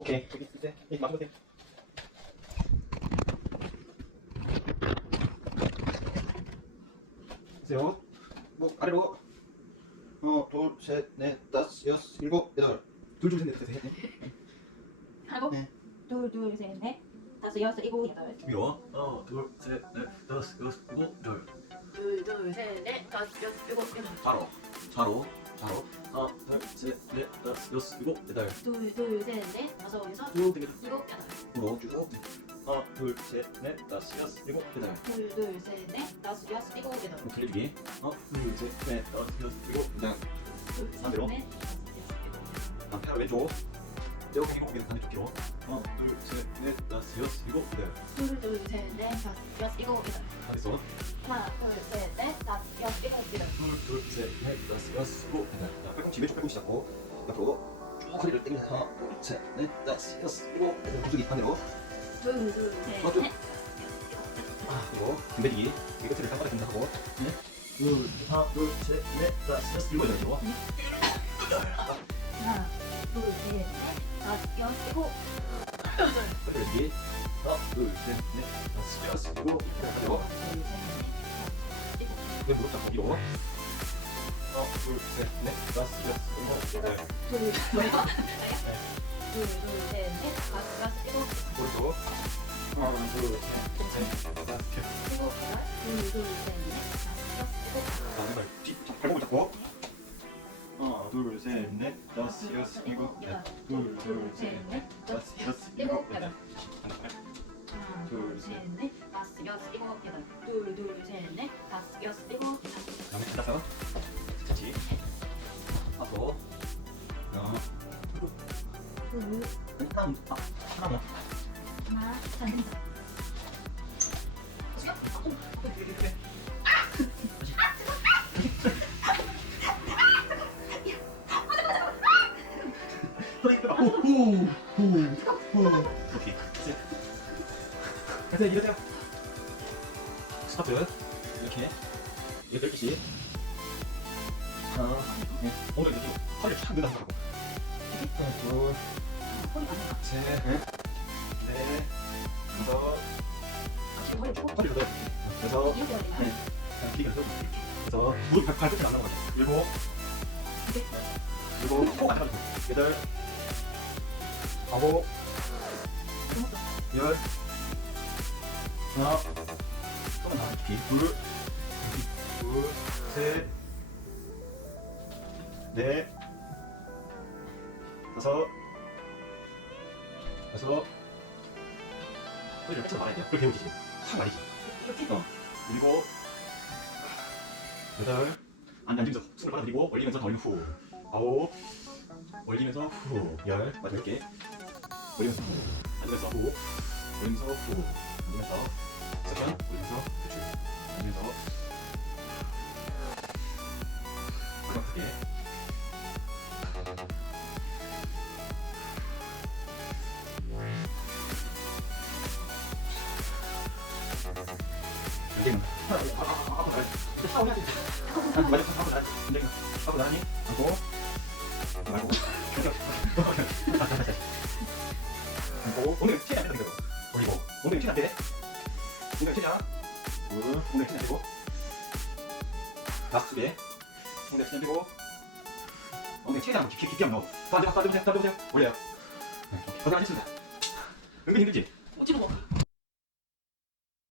오케이. 여기 때. 이 마셔 보세요. 보세요. 목 아래로. 어, 둘, 셋, 넷, 다섯, 여섯, 일곱, 여덟. 둘, 둘, 셋, 넷, 다섯, 셋, 넷. 하고 네. 둘, 둘, 셋, 넷, 다섯, 여섯, 일곱, 여덟. 위로 하나 둘 셋 넷 다섯 여섯 일곱 여덟 둘, 둘, 셋, 넷, 다섯, 여섯, 일곱, 여덟. 좌로 좌로 좌로 하나 둘 셋 넷 다섯 여섯 일곱 여덟 둘, 둘, 셋, 넷, 다섯, 여섯, 쭉 당겨 일곱, 여덟. 으로 쭉 하나 둘 셋 넷 다섯 여섯 일곱 여덟 둘, 둘, 셋, 넷, 다섯, 여섯, 일곱, 여덟. 뭐 돌리기 하나 둘 셋 넷 다섯 여섯 일곱 여덟 둘, 셋, 반대로. 넷, 다섯, 여섯, 일곱, 여덟. 아, 팔 왼쪽 쭉 당기고 고개 반대쪽 뒤로 하나 둘 셋 넷 다섯 여섯 일곱 여덟 둘, 둘, 셋, 넷, 다섯, 여섯, 일곱, 여덟. 반대손 하나, 둘, 셋, 넷, 다섯, 여섯, 일곱, 여덟. 잡고 옆으로 쭉 허리를 당겨서 하나, 둘, 셋, 넷, 다섯, 여섯, 일곱, 여덟. 무조기 반대로. 둘, 둘, 셋, 어, 좀. 넷. 아, 그리고 김배리기. 이 끝을 땅바닥에 든다 하고. 둘 하나 둘셋넷 다섯 여섯 일곱 여덟 하나, 둘, 셋, 넷, 다섯, 여섯, 일곱, 하나 둘셋넷 다섯 여섯 일곱 다섯, 일곱. 내 무릎 잡고 위로. 하나 둘셋넷 다섯 여섯 여덟 둘, 뭐야? 둘, 둘, 셋, 넷, 다섯, 여섯, 일곱, 오른쪽. 하나, 둘, 셋, 넷, 다섯. 일곱, 여덟. 둘, 둘, 셋, 넷, 다섯, 여섯, 일곱. 자, 왼발 뒤, 발목을 잡고. 하나, 둘, 셋, 넷, 다섯, 여섯, 일곱, 여덟. 둘, 둘, 셋, 넷, 다섯, 여섯, 일곱, 여덟. 하나, 둘, 둘, 셋, 넷, 다섯, 여섯, 일곱, 여덟. 둘, 둘, 셋, 넷, 다섯, 여섯, 일곱, 여덟. 다음에 앉아서 같 오케이 셋 가세요 이러세요 스타트 이렇게 여덟 개씩 하나 네. 오늘 이렇게 허리를 쫙 늘어서. 하나 둘 셋, 넷, 다섯, 여덟, 여섯? 네. 자, 키 여섯, 그래서 무릎 발, 발끝이 안 나가는 거죠. 일곱, 네. 일곱, 거죠. 여덟, 아홉, 열, 하나, 조금 나 깊이, 둘, 둘, 셋, 넷, 다섯, 여섯, 허리를 뺏어 말아야 돼요. 해오지 지금. 확 말이지. 이렇게 어. 그리고 여덟 앉으면서 숨을 빨아들이고 올리면서 더 올리면 후 아홉 올리면서 후열 마지막 열개 올리면서 후 앉으면서 후 올리면서 후 앉으면서 이제는 하고 나가야 이제 샤워해야지 한 마지막 하고 나가야지 이제 하고 나가니 하고 말고 하고 오늘 티안 되는 대로 그리고 오늘 티안 돼 오늘 티냐 오늘 티안 되고 다섯 개 오늘 티안 되고 오늘 티안 깊이 깊이 안 앉아 더 앉아보세요 더 앉아보세요 올려요 네, 오케이 고생하셨습니다 은근 힘들지? 어찌로 먹어?